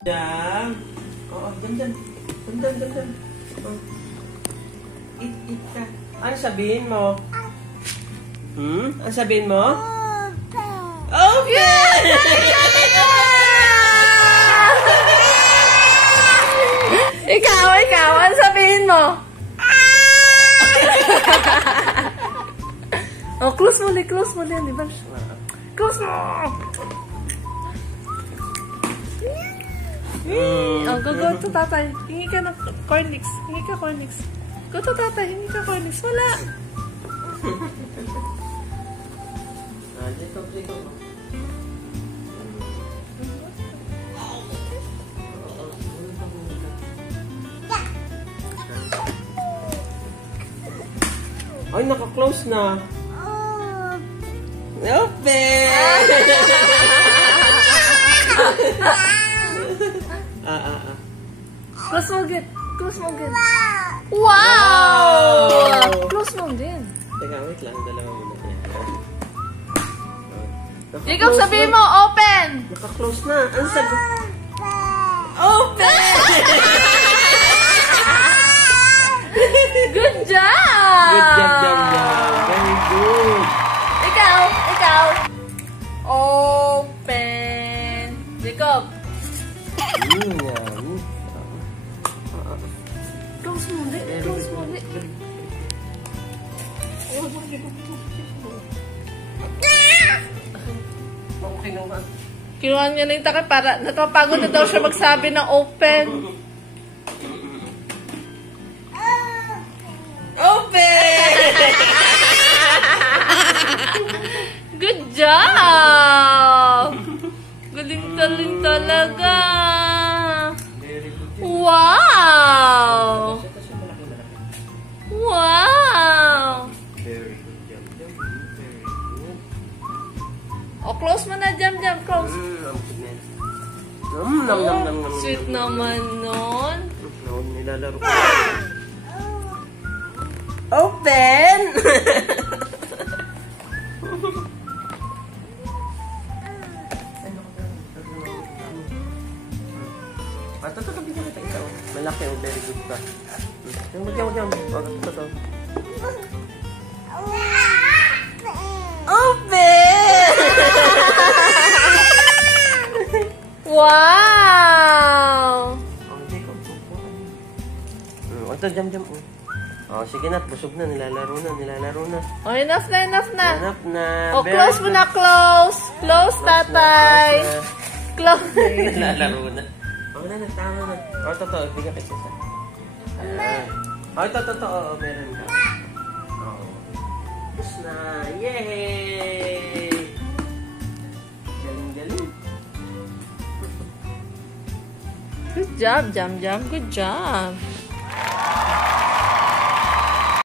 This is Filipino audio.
Jam. Oo, dyan. Dyan. Eat ka. Ano sabihin mo? Ano sabihin mo? Open! Ikaw, ano sabihin mo? Oh, close mo ulit, di ba? Close mo! Oh, go to tatay. Hingi ka ng cornflakes. Go to tatay, hingi ka cornflakes. Wala! Dito. Ay, naka-close na. Open! Close mo again. Wow! Close mo din. Teka, wait lang. Dalawa muna. Jacob, sabihin mo, open! Naka-close na. Ano sabi? Open! Good job! Good job, Jam. Very good. Ikaw. Open. Jacob. Yan. Close mo ulit. Kinuha niya na yung takip para natapagod na daw siya magsabi ng open. Open! Good job! Galing talaga. Wow! Wow! Very good, Jam. Very good. O, close mo na, Jam. Close. Nom. Sweet naman nun. Nilalaro ko. Open! Tatabi ka kita ikaw. Malaki o, very good pa. Diyan. Ito. Open! Wow! Ito, jam. Oh, sige na, busog na, nilalaro na. Oh, enough na. Enough na. Oh, close mo na, close. Close, tatay. Close. Nilalaro na. Oh, tama na. Oh, totoo, bigyan kasi sa. Oh, ito. Oo, meron ka. Oo. Tapos na. Yay! Galing. Good job, Jam. Good job.